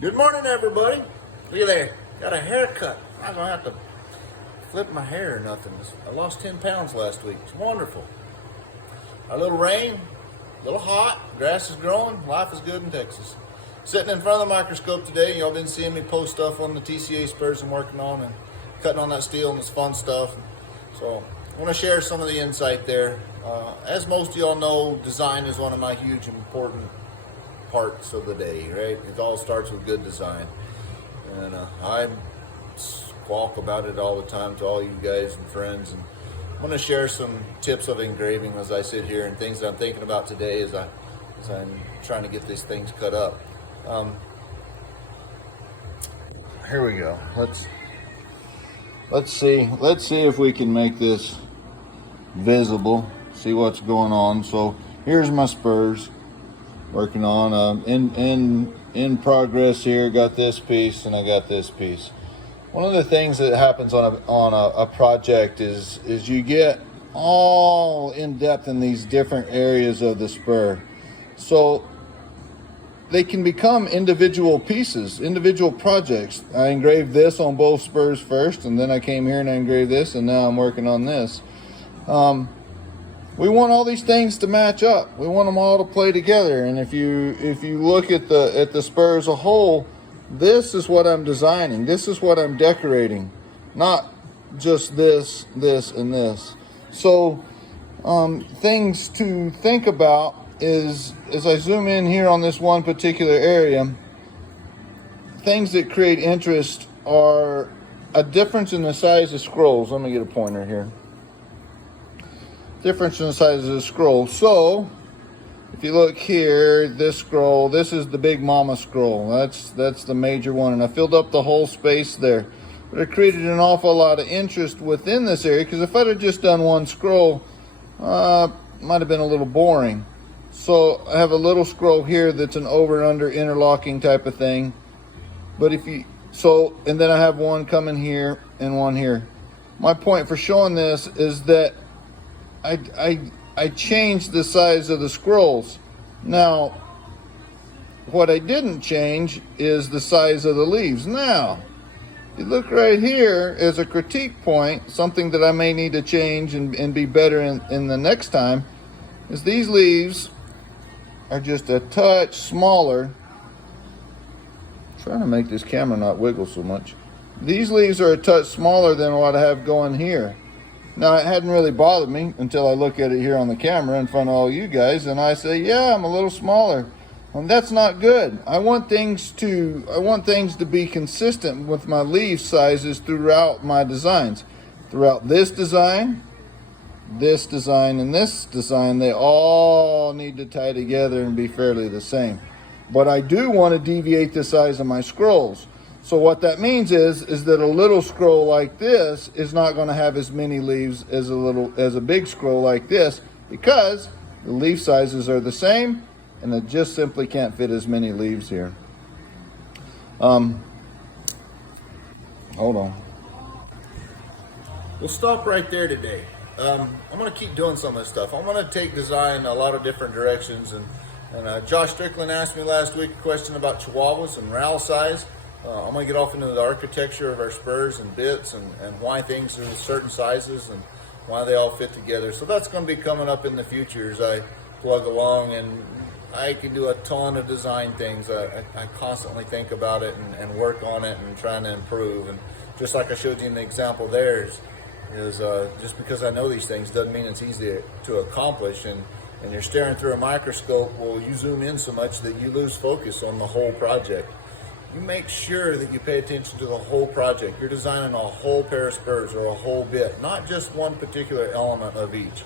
Good morning, everybody. Look at that. Got a haircut. I'm going to have to flip my hair or nothing. I lost 10 pounds last week. It's wonderful. A little rain, a little hot. Grass is growing. Life is good in Texas. Sitting in front of the microscope today. Y'all been seeing me post stuff on the TCA spurs I'm working on and cutting on that steel and this fun stuff. So I want to share some of the insight there. As most of y'all know, design is one of my huge important parts of the day, right? It all starts with good design. And I squawk about it all the time to all you guys and friends. And I'm going to share some tips of engraving as I sit here and things that I'm thinking about today as I'm trying to get these things cut up. Here we go. Let's see if we can make this visible. See what's going on. So here's my spurs. Working on in progress here. Got this piece and I got this piece. One of the things that happens on a project is you get all in depth in these different areas of the spur, so they can become individual pieces, individual projects. I engraved this on both spurs first, and then I came here and I engraved this, and now I'm working on this. We want all these things to match up. We want them all to play together. And if you look at the spur as a whole, this is what I'm designing. This is what I'm decorating, not just this, and this. So things to think about is, as I zoom in here on this one particular area, things that create interest are a difference in the size of scrolls. Let me get a pointer here. Difference in the size of the scroll. So if you look here, this scroll, this is the big mama scroll. That's the major one, and I filled up the whole space there. But it created an awful lot of interest within this area, because if I'd have just done one scroll, might have been a little boring. So I have a little scroll here that's an over and under interlocking type of thing. But and then I have one coming here and one here. My point for showing this is that I changed the size of the scrolls. Now, what I didn't change is the size of the leaves. Now, you look right here as a critique point, something that I may need to change and be better in the next time, is these leaves are just a touch smaller. I'm trying to make this camera not wiggle so much. These leaves are a touch smaller than what I have going here. Now, it hadn't really bothered me until I look at it here on the camera in front of all you guys, and I say, yeah, I'm a little smaller. And that's not good. I want things to be consistent with my leaf sizes throughout my designs. Throughout this design, and this design, they all need to tie together and be fairly the same. But I do want to deviate the size of my scrolls. So what that means is that a little scroll like this is not going to have as many leaves as a big scroll like this, because the leaf sizes are the same and it just simply can't fit as many leaves here. Hold on. We'll stop right there today. I'm going to keep doing some of this stuff. I'm going to take design a lot of different directions. And Josh Strickland asked me last week a question about chihuahuas and rowel size. I'm going to get off into the architecture of our spurs and bits and why things are certain sizes and why they all fit together. So that's going to be coming up in the future as I plug along, and I can do a ton of design things. I constantly think about it and work on it and trying to improve. And just like I showed you in the example there, is just because I know these things doesn't mean it's easy to accomplish. And you're staring through a microscope, well, you zoom in so much that you lose focus on the whole project. You make sure that you pay attention to the whole project. You're designing a whole pair of spurs or a whole bit, not just one particular element of each.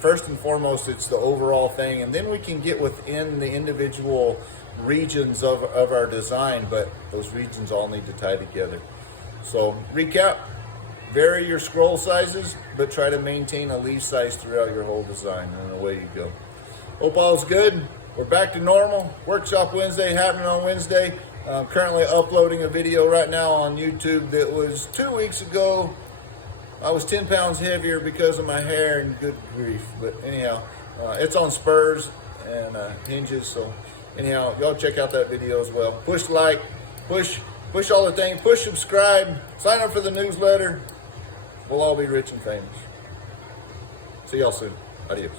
First and foremost, it's the overall thing, and then we can get within the individual regions of our design, but those regions all need to tie together. So recap, vary your scroll sizes, but try to maintain a leaf size throughout your whole design, and away you go. Hope all's good. We're back to normal. Workshop Wednesday happening on Wednesday. I'm currently uploading a video right now on YouTube that was 2 weeks ago. I was 10 pounds heavier because of my hair, and good grief. But anyhow, it's on spurs and hinges, so Anyhow, y'all check out that video as well. Push like, push all the things, push subscribe, sign up for the newsletter. We'll all be rich and famous. See y'all soon. Adios.